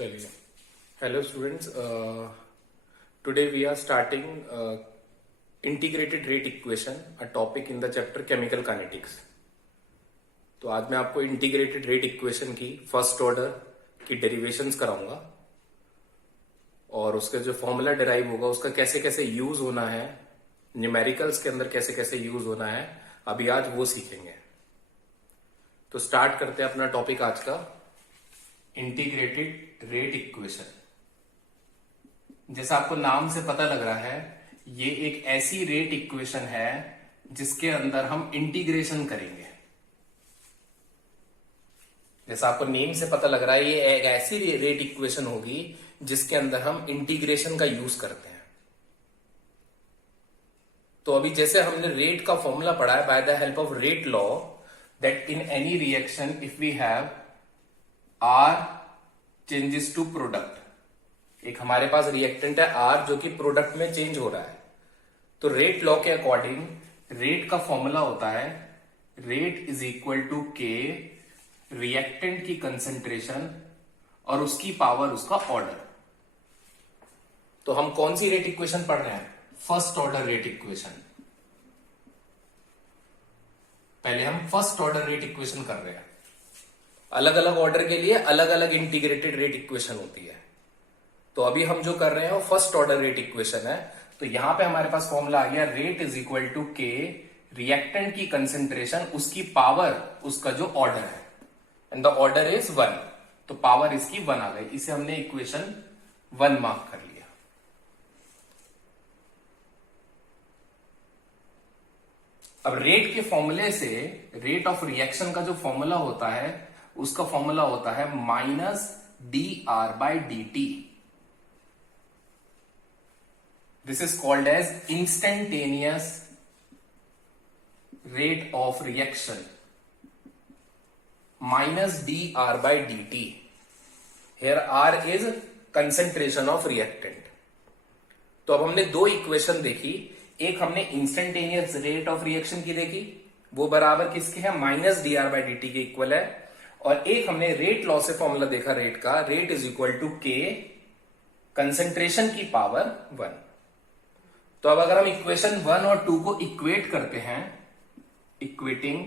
चलिए. Hello students, today we are starting integrated rate equation, a topic in the chapter chemical kinetics. तो आज मैं आपको integrated rate equation की first order की डेरिवेशंस कराऊंगा और उसका जो फॉर्मूला डिराइव होगा उसका कैसे कैसे यूज होना है, न्यूमेरिकल्स के अंदर कैसे कैसे यूज होना है, अभी आज वो सीखेंगे. तो स्टार्ट करते हैं अपना टॉपिक आज का, इंटीग्रेटेड रेट इक्वेशन. जैसा आपको नाम से पता लग रहा है, ये एक ऐसी रेट इक्वेशन है जिसके अंदर हम इंटीग्रेशन करेंगे. जैसा आपको नेम से पता लग रहा है, ये एक ऐसी रेट इक्वेशन होगी जिसके अंदर हम इंटीग्रेशन का यूज करते हैं. तो अभी जैसे हमने रेट का फॉर्मूला पढ़ा है, by the help of rate law, that in any reaction if we have R changes to product, एक हमारे पास रिएक्टेंट है R जो कि प्रोडक्ट में चेंज हो रहा है. तो रेट लॉ के अकॉर्डिंग रेट का फॉर्मूला होता है रेट इज इक्वल टू के रिएक्टेंट की कंसेंट्रेशन और उसकी पावर उसका ऑर्डर. तो हम कौन सी रेट इक्वेशन पढ़ रहे हैं? First order rate equation. पहले हम फर्स्ट ऑर्डर रेट इक्वेशन कर रहे हैं. अलग अलग ऑर्डर के लिए अलग अलग इंटीग्रेटेड रेट इक्वेशन होती है. तो अभी हम जो कर रहे हैं वो फर्स्ट ऑर्डर रेट इक्वेशन है. तो यहां पे हमारे पास फॉर्मूला आ गया रेट इज इक्वल टू के रिएक्टेंट की कंसेंट्रेशन उसकी पावर उसका जो ऑर्डर है, एंड द ऑर्डर इज 1. तो पावर इसकी 1 आ गई. इसे हमने इक्वेशन 1 मार्क कर लिया. अब रेट के फॉर्मूले से रेट ऑफ रिएक्शन का जो फॉर्मूला होता है उसका फॉर्मूला होता है minus D R by D T. This is called as instantaneous rate of reaction, minus D R by D T. Here R is concentration of reactant. तो अब हमने दो इक्वेशन देखी. एक हमने इंस्टेंटेनियस रेट ऑफ रिएक्शन की देखी, वो बराबर किसके है? Minus D R by D T के इक्वल है. और एक हमने रेट लॉ से फॉर्मूला देखा रेट का, रेट इज इक्वल टू के कंसेंट्रेशन की पावर 1. तो अब अगर हम इक्वेशन 1 और 2 को इक्वेट करते हैं, इक्वेटिंग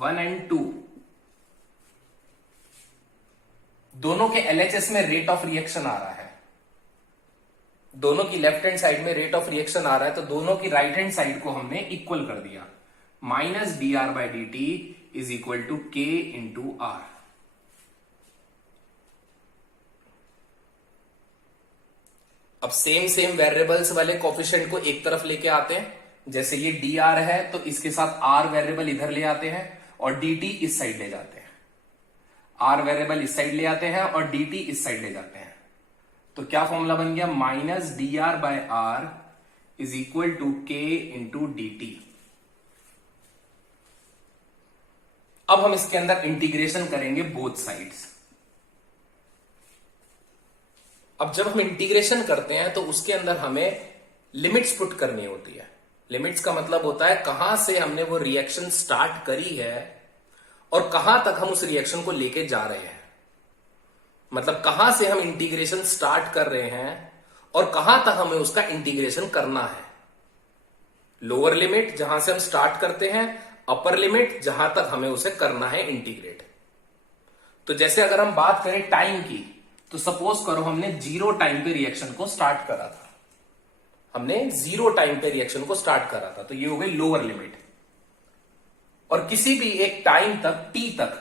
1 एंड 2, दोनों के एलएचएस में रेट ऑफ रिएक्शन आ रहा है. दोनों की लेफ्ट हैंड साइड में रेट ऑफ रिएक्शन आ रहा है, तो दोनों की राइट हैंड साइड को हमने इक्वल कर दिया. Minus D R by D T is equal to K into R. अब सेम वेरिएबल्स वाले कोफिशिएंट को एक तरफ लेके आते हैं. जैसे ये डी आर है तो इसके साथ आर वेरिएबल इधर ले आते हैं और डी टी इस साइड ले जाते हैं. आर वेरिएबल इस साइड ले आते हैं और डी टी इस साइड ले जाते हैं. तो क्या फॉर्मूला बन गया? Minus D R by R is equal to K into D T. अब हम इसके अंदर इंटीग्रेशन करेंगे बोथ साइड्स. अब जब हम इंटीग्रेशन करते हैं तो उसके अंदर हमें लिमिट्स पुट करनी होती है. लिमिट्स का मतलब होता है कहां से हमने वो रिएक्शन स्टार्ट करी है और कहां तक हम उस रिएक्शन को लेके जा रहे हैं. मतलब कहां से हम इंटीग्रेशन स्टार्ट कर रहे हैं और कहां तक हमें उसका इंटीग्रेशन करना है. लोअर लिमिट जहां से हम स्टार्ट करते हैं, अपर लिमिट जहां तक हमें उसे करना है इंटीग्रेट. तो जैसे अगर हम बात करें टाइम की, तो सपोज करो हमने 0 टाइम पे रिएक्शन को स्टार्ट करा था. हमने 0 टाइम पे रिएक्शन को स्टार्ट करा था, तो ये हो गई लोअर लिमिट. और किसी भी एक टाइम तक, टी तक,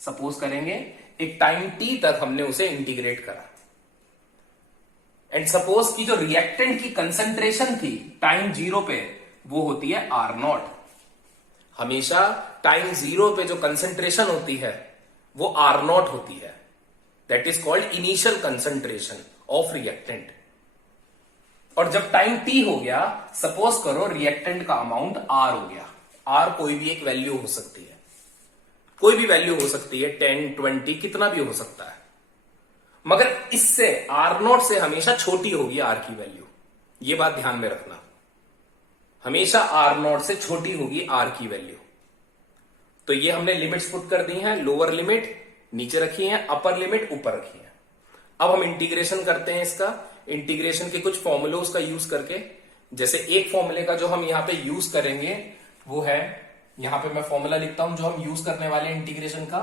सपोज करेंगे एक टाइम टी तक हमने उसे इंटीग्रेट करा. एंड सपोज की जो रिएक्टेंट की कंसेंट्रेशन थी टाइम 0 पे, वो होती है आर नॉट. हमेशा टाइम 0 पे जो कंसेंट्रेशन होती है वो आर नॉट होती है. That is called initial concentration of reactant. और जब टाइम टी हो गया, सपोज करो रिएक्टेंट का अमाउंट आर हो गया. आर कोई भी एक वैल्यू हो सकती है, कोई भी वैल्यू हो सकती है, 10, 20, कितना भी हो सकता है. मगर इससे आर नॉट से हमेशा छोटी होगी आर की वैल्यू. ये बात ध्यान में रखना, हमेशा आर नॉट से छोटी होगी आर की वैल्यू. तो ये हमने लिमिट्स पुट कर दी हैं. लोअर लिमिट नीचे रखी है, अपर लिमिट ऊपर रखी है। अब हम इंटीग्रेशन करते हैं इसका, इंटीग्रेशन के कुछ फॉर्मूलोज का यूज करके। जैसे एक फॉर्मूले का जो हम यहां पे यूज करेंगे वो है, यहां पे मैं फॉर्मूला लिखता हूं जो हम यूज करने वाले हैं इंटीग्रेशन का,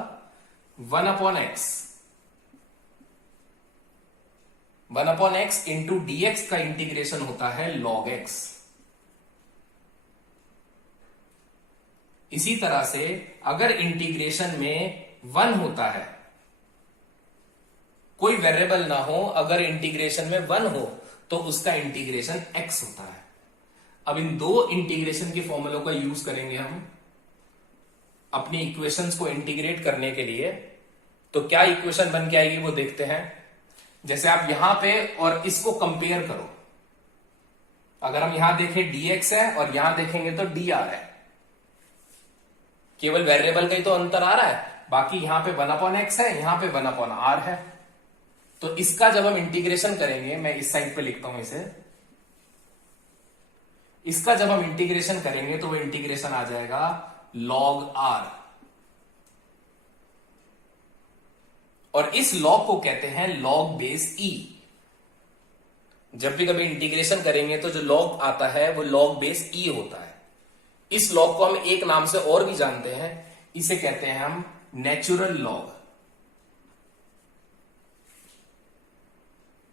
1/x 1/x इंटू dx का इंटीग्रेशन होता है log x। इसी तरह से अगर इंटीग्रेशन में 1 होता है, कोई वेरिएबल ना हो, अगर इंटीग्रेशन में 1 हो तो उसका इंटीग्रेशन x होता है। अब इन दो इंटीग्रेशन के फॉर्मूलों का यूज करेंगे हम अपनी इक्वेशंस को इंटीग्रेट करने के लिए। तो क्या इक्वेशन बन के आएगी वो देखते हैं। जैसे आप यहां पे और इसको कंपेयर करो, अगर हम यहां देखें dx है और यहां देखेंगे तो dr है, केवल वेरिएबल का ही तो अंतर आ रहा है, बाकी यहां पे 1/x है, यहां पे 1/r है। तो इसका जब हम इंटीग्रेशन करेंगे, मैं इस साइड पे लिखता हूं इसे, इसका जब हम इंटीग्रेशन करेंगे तो वो इंटीग्रेशन आ जाएगा log r, और इस log को कहते हैं log बेस e। जब भी कभी इंटीग्रेशन करेंगे तो जो log आता है वो log बेस e होता है। इस log को हम एक नाम से और भी जानते हैं, इसे कहते हैं हम नेचुरल log।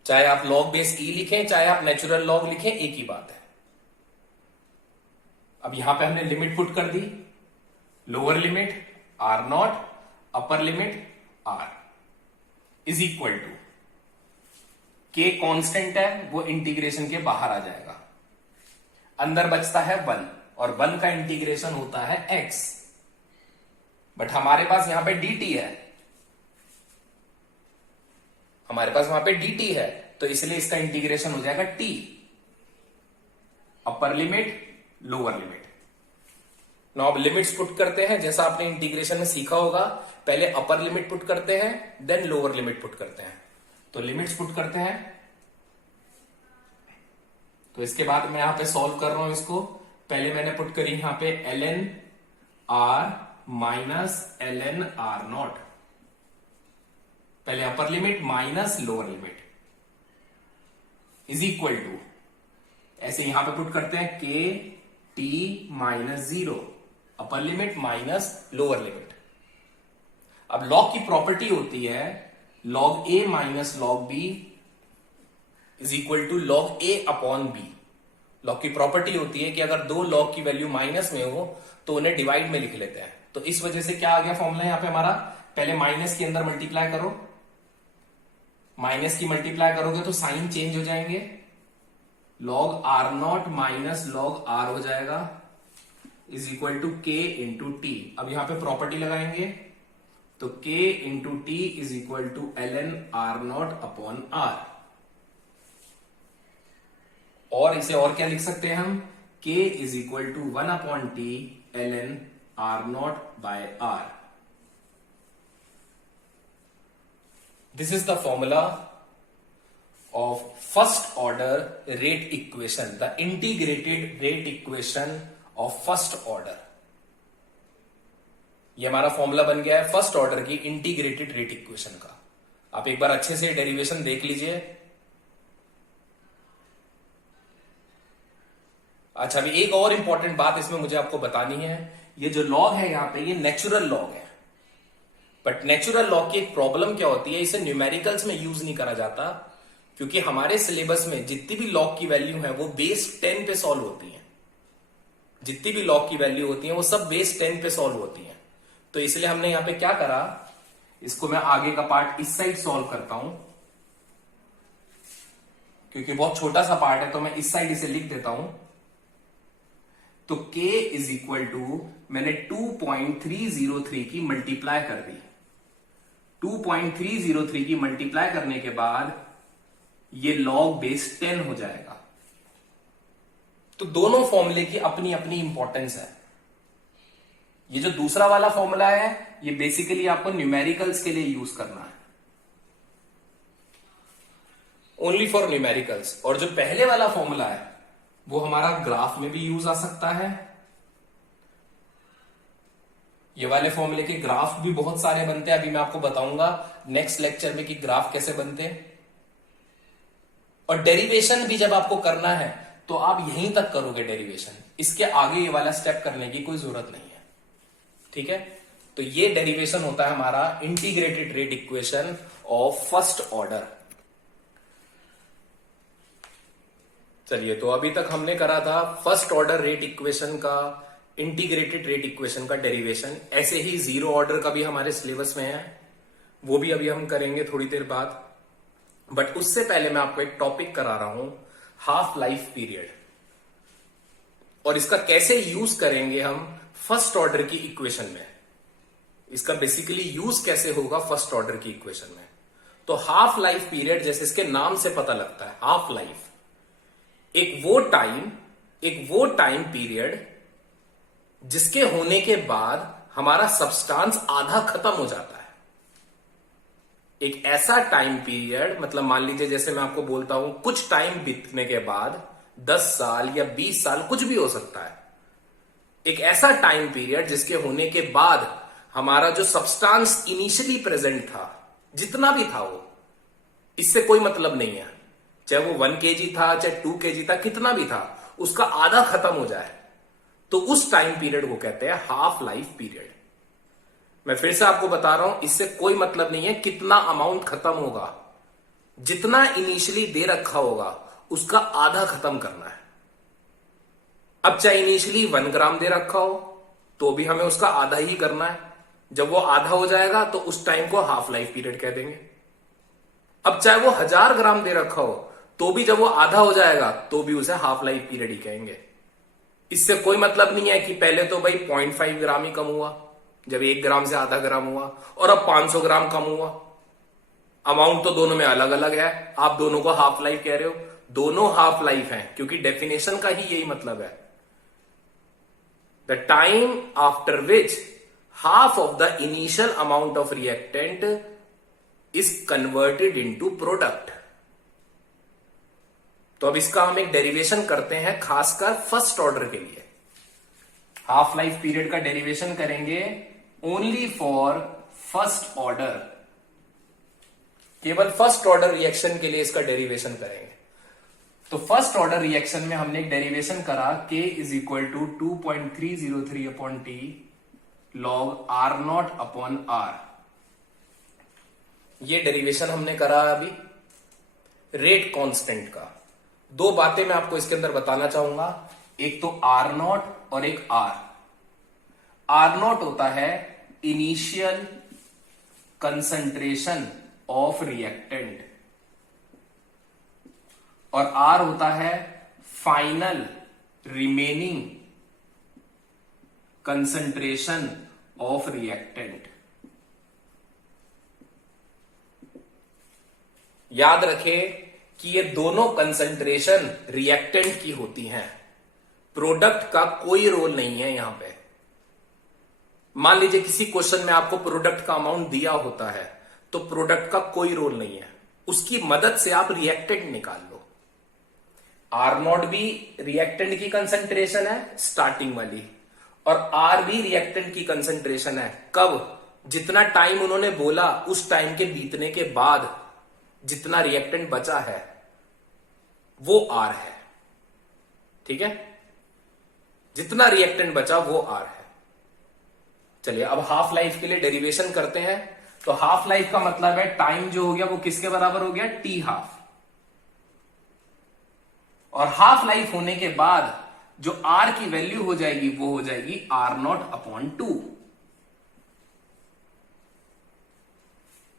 चाहे आप log बेस e लिखें, चाहे आप नेचुरल log लिखें, एक ही बात है। अब यहां पे हमने लिमिट पुट कर दी, lower limit r0, upper limit r is equal to k constant है, वो इंटीग्रेशन के बाहर आ जाएगा, अंदर बचता है 1, और 1 का इंटीग्रेशन होता है x। बट हमारे पास यहां पे dt है, हमारे पास वहां पे dt है, तो इसलिए इसका इंटीग्रेशन हो जाएगा t, upper limit lower limit. Now अब लिमिट्स पुट करते हैं, जैसा आपने इंटीग्रेशन में सीखा होगा, पहले अपर लिमिट पुट करते हैं, देन लोअर लिमिट पुट करते हैं। तो लिमिट्स पुट करते हैं, तो इसके बाद मैं यहां पे सॉल्व कर रहा हूं इसको। पहले मैंने पुट करी यहां पे ln r minus ln r0, पहले upper limit minus lower limit is equal to, ऐसे यहां पे पुट करते हैं k t minus 0, upper limit minus lower limit. अब लॉग की प्रॉपर्टी होती है log a minus log b is equal to log a upon b। Log की प्रॉपर्टी होती है कि अगर दो लॉग की वैल्यू माइनस में हो तो उन्हें डिवाइड में लिख लेते हैं। तो इस वजह से क्या आ गया फॉर्मूला यहां पे हमारा, पहले माइनस के अंदर मल्टीप्लाई करो, माइनस की मल्टीप्लाई करोगे तो साइन चेंज हो जाएंगे, log r0 minus log r हो जाएगा is equal to k into T. अब यहां पे प्रॉपर्टी लगाएंगे तो k into T is equal to ln r0 upon r, और इसे और क्या लिख सकते हैं हम, k is equal to 1 upon T ln r0 by r। This is the formula of first order rate equation, the integrated rate equation of first order। ये हमारा फॉर्मूला बन गया है फर्स्ट ऑर्डर की इंटीग्रेटेड रेट इक्वेशन का। आप एक बार अच्छे से डेरिवेशन देख लीजिए। अच्छा, अभी एक और इंपॉर्टेंट बात इसमें मुझे आपको बतानी है, ये जो लॉग है यहां पे, ये नेचुरल लॉग है, बट नेचुरल लॉग की एक प्रॉब्लम क्या होती है, इसे न्यूमेरिकल्स में यूज नहीं करा जाता, क्योंकि हमारे सिलेबस में जितनी भी लॉग की वैल्यू है वो बेस 10 पे सॉल्व होती हैं। जितनी भी लॉग की वैल्यू होती है वो सब बेस 10 पे सॉल्व होती हैं। तो इसलिए हमने यहां पे क्या करा, इसको मैं आगे का पार्ट इस साइड सॉल्व करता हूं, क्योंकि बहुत छोटा सा पार्ट है तो मैं इस साइड इसे लिख देता हूं। तो k इज इक्वल टू, मैंने 2.303 की मल्टीप्लाई कर दी, 2.303 की मल्टीप्लाई करने के बाद ये लॉग बेस 10 हो जाएगा। तो दोनों फॉर्मूले की अपनी अपनी इंपॉर्टेंस है। ये जो दूसरा वाला फॉर्मूला है ये बेसिकली आपको न्यूमेरिकल्स के लिए यूज करना है, ओनली फॉर न्यूमेरिकल्स। और जो पहले वाला फॉर्मूला है वो हमारा ग्राफ में भी यूज आ सकता है, ये वाले फॉर्मूले के ग्राफ भी बहुत सारे बनते हैं, अभी मैं आपको बताऊंगा नेक्स्ट लेक्चर में कि ग्राफ कैसे बनते हैं। और डेरिवेशन भी जब आपको करना है तो आप यहीं तक करोगे डेरिवेशन, इसके आगे ये वाला स्टेप करने की कोई जरूरत नहीं है। ठीक है, तो ये डेरिवेशन होता है हमारा integrated rate equation of first order. चलिए, तो अभी तक हमने करा था फर्स्ट ऑर्डर रेट इक्वेशन का, इंटीग्रेटेड रेट इक्वेशन का डेरिवेशन। ऐसे ही जीरो ऑर्डर का भी हमारे सिलेबस में है, वो भी अभी हम करेंगे थोड़ी देर बाद। बट उससे पहले मैं आपको एक टॉपिक करा रहा हूं, हाफ लाइफ पीरियड, और इसका कैसे यूज करेंगे हम फर्स्ट ऑर्डर की इक्वेशन में। इसका बेसिकली यूज कैसे होगा फर्स्ट ऑर्डर की इक्वेशन में। तो हाफ लाइफ पीरियड, जैसे इसके नाम से पता लगता है, हाफ लाइफ एक वो टाइम पीरियड जिसके होने के बाद हमारा सब्सटेंस आधा खत्म हो जाता है। एक ऐसा टाइम पीरियड, मतलब मान लीजिए जैसे मैं आपको बोलता हूं कुछ टाइम बीतने के बाद, 10 साल या 20 साल, कुछ भी हो सकता है, एक ऐसा टाइम पीरियड जिसके होने के बाद हमारा जो सब्सटेंस इनिशियली प्रेजेंट था, जितना भी था वो, इससे कोई मतलब नहीं है, चाहे वो 1 kg था, चाहे 2 kg था, कितना भी था, उसका आधा खत्म हो जाए, तो उस टाइम पीरियड को कहते हैं हाफ लाइफ पीरियड। मैं फिर से आपको बता रहा हूं, इससे कोई मतलब नहीं है कितना अमाउंट खत्म होगा, जितना इनिशियली दे रखा होगा उसका आधा खत्म करना है। अब चाहे इनिशियली 1 ग्राम दे रखा हो तो भी हमें उसका आधा ही करना है। जब वो आधा हो जाएगा तो उस टाइम को हाफ लाइफ पीरियड कह देंगे। अब चाहे वो 1000 ग्राम दे रखा हो तो भी जब वो आधा हो जाएगा तो भी उसे हाफ लाइफ पीरियड ही कहेंगे। इससे कोई मतलब नहीं है कि पहले तो भाई 0.5 ग्राम ही कम हुआ, जब 1 ग्राम से आधा ग्राम हुआ, और अब 500 ग्राम कम हुआ। अमाउंट तो दोनों में अलग अलग है, आप दोनों को हाफ लाइफ कह रहे हो, दोनों हाफ लाइफ हैं, क्योंकि डेफिनेशन का ही यही मतलब है। The time after which half of the initial amount of reactant is converted into product. तो अब इसका हम एक डेरिवेशन करते हैं, खासकर फर्स्ट ऑर्डर के लिए। हाफ लाइफ पीरियड का डेरिवेशन करेंगे ओनली फॉर फर्स्ट ऑर्डर, केवल फर्स्ट ऑर्डर रिएक्शन के लिए इसका डेरिवेशन करेंगे। तो फर्स्ट ऑर्डर रिएक्शन में हमने एक डेरिवेशन करा, K is equal to 2.303 upon T log R0 upon R। ये डेरिवेशन हमने करा अभी रेट कांस्टेंट का। दो बातें मैं आपको इसके अंदर बताना चाहूंगा, एक तो R0 और एक R। R0 होता है इनिशियल कंसंट्रेशन ऑफ रिएक्टेंट, और R होता है final remaining concentration of reactant. याद रखें कि ये दोनों कंसंट्रेशन रिएक्टेंट की होती हैं, प्रोडक्ट का कोई रोल नहीं है यहां पे। मान लीजिए किसी क्वेश्चन में आपको प्रोडक्ट का अमाउंट दिया होता है, तो प्रोडक्ट का कोई रोल नहीं है, उसकी मदद से आप रिएक्टेंट निकाल लो। R0 भी रिएक्टेंट की कंसंट्रेशन है स्टार्टिंग वाली, और R भी रिएक्टेंट की कंसंट्रेशन है। कब? जितना टाइम उन्होंने बोला उस टाइम के बीतने के बाद जितना रिएक्टेंट बचा है वो R है। ठीक है, जितना रिएक्टेंट बचा वो R है। चलिए अब हाफ लाइफ के लिए डेरिवेशन करते हैं। तो हाफ लाइफ का मतलब है टाइम जो हो गया वो किसके बराबर हो गया? T half. और हाफ लाइफ होने के बाद जो R की वैल्यू हो जाएगी वो हो जाएगी R0 अपॉन 2।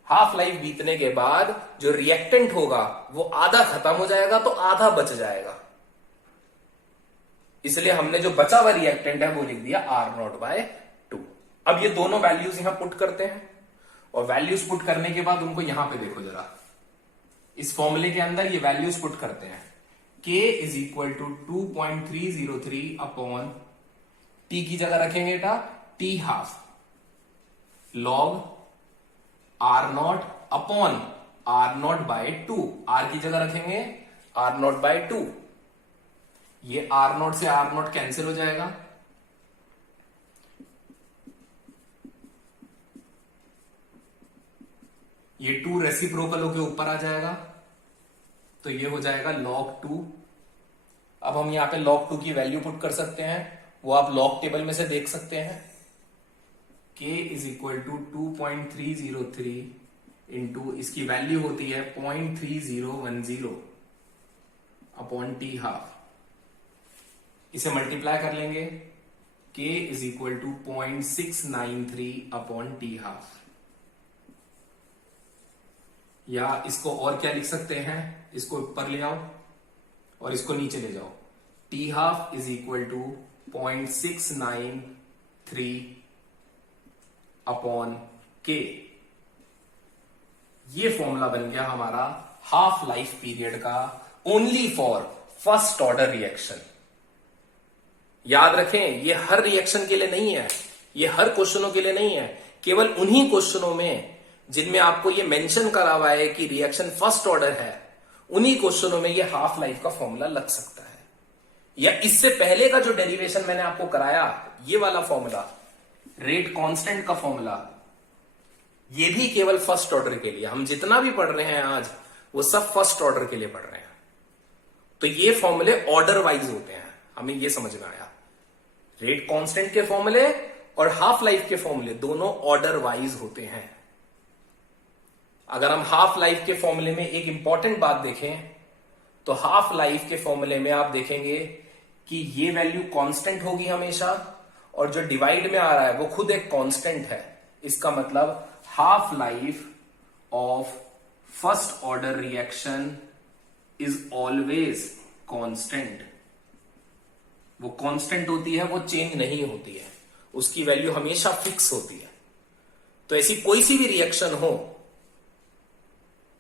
हाफ लाइफ बीतने के बाद जो रिएक्टेंट होगा वो आधा खत्म हो जाएगा, तो आधा बच जाएगा, इसलिए हमने जो बचा हुआ रिएक्टेंट है वो लिख दिया R0/2। अब ये दोनों वैल्यूज यहां पुट करते हैं, और वैल्यूज पुट करने के बाद उनको यहां पे देखो जरा, इस फॉर्मूले के अंदर ये वैल्यूज पुट करते हैं। K is equal to 2.303 upon T की जगह रखेंगे T half log R0 upon R0/2। R की जगह रखेंगे R0/2। ये R0 से R0 कैंसिल हो जाएगा, ये 2 रेसिप्रोकल होके ऊपर आ जाएगा, तो ये हो जाएगा log 2। अब हम यहां पे log 2 की वैल्यू पुट कर सकते हैं, वो आप लॉग टेबल में से देख सकते हैं। k is equal to 2.303 into इसकी वैल्यू होती है 0.3010 अपॉन टी हाफ। इसे मल्टीप्लाई कर लेंगे, k is equal to 0.693 upon T half. या इसको और क्या लिख सकते हैं, इसको ऊपर ले आओ और इसको नीचे ले जाओ। T half is equal to 0.693 upon k। ये फॉर्मूला बन गया हमारा हाफ लाइफ पीरियड का, only for first order reaction. याद रखें, ये हर रिएक्शन के लिए नहीं है, ये हर क्वेश्चनों के लिए नहीं है, केवल उन्हीं क्वेश्चनों में जिनमें आपको ये मेंशन करा हुआ है कि रिएक्शन फर्स्ट ऑर्डर है, उन्हीं क्वेश्चनों में ये हाफ लाइफ का फॉर्मूला लग सकता है। या इससे पहले का जो डेरिवेशन मैंने आपको कराया, ये वाला फॉर्मूला, रेट कांस्टेंट का फॉर्मूला, ये भी केवल फर्स्ट ऑर्डर के लिए। हम जितना भी पढ़ रहे हैं आज, वो सब फर्स्ट ऑर्डर के लिए पढ़ रहे हैं। तो ये फॉर्मूले ऑर्डर वाइज होते हैं, हमें ये समझ में आया। रेट कांस्टेंट के फॉर्मूले और हाफ लाइफ के फॉर्मूले दोनों ऑर्डर वाइज होते हैं। अगर हम हाफ लाइफ के फॉर्मूले में एक इंपॉर्टेंट बात देखें, तो हाफ लाइफ के फॉर्मूले में आप देखेंगे कि ये वैल्यू कांस्टेंट होगी हमेशा, और जो डिवाइड में आ रहा है वो खुद एक कांस्टेंट है। इसका मतलब half life of first order reaction is always constant. वो कांस्टेंट होती है, वो चेंज नहीं होती है, उसकी वैल्यू हमेशा फिक्स होती है। तो ऐसी कोई सी भी रिएक्शन हो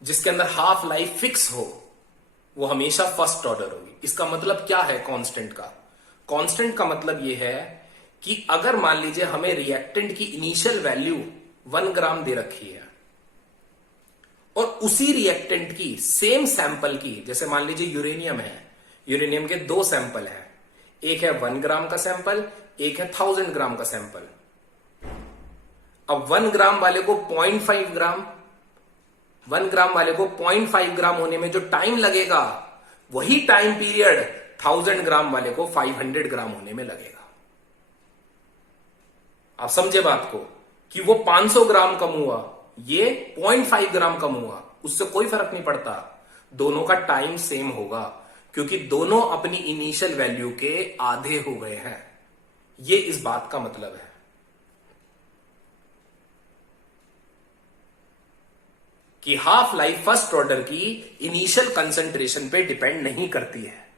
जिसके अंदर हाफ लाइफ फिक्स हो, वो हमेशा फर्स्ट ऑर्डर होगी। इसका मतलब क्या है कांस्टेंट का? कांस्टेंट का मतलब यह है कि अगर मान लीजिए हमें रिएक्टेंट की इनिशियल वैल्यू 1 ग्राम दे रखी है, और उसी रिएक्टेंट की सेम सैंपल की, जैसे मान लीजिए यूरेनियम है, यूरेनियम के 2 सैंपल हैं, एक है 1 ग्राम का सैंपल, एक है 1000 ग्राम का सैंपल। अब 1 ग्राम वाले को 0.5 ग्राम, 1 ग्राम वाले को 0.5 ग्राम होने में जो टाइम लगेगा, वही टाइम पीरियड 1000 ग्राम वाले को 500 ग्राम होने में लगेगा। आप समझे बात को, कि वो 500 ग्राम कम हुआ, ये 0.5 ग्राम कम हुआ, उससे कोई फर्क नहीं पड़ता, दोनों का टाइम सेम होगा, क्योंकि दोनों अपनी इनिशियल वैल्यू के आधे हो गए हैं। ये इस बात का मतलब है। कि हाफ लाइफ फर्स्ट ऑर्डर की इनिशियल कंसंट्रेशन पे डिपेंड नहीं करती है।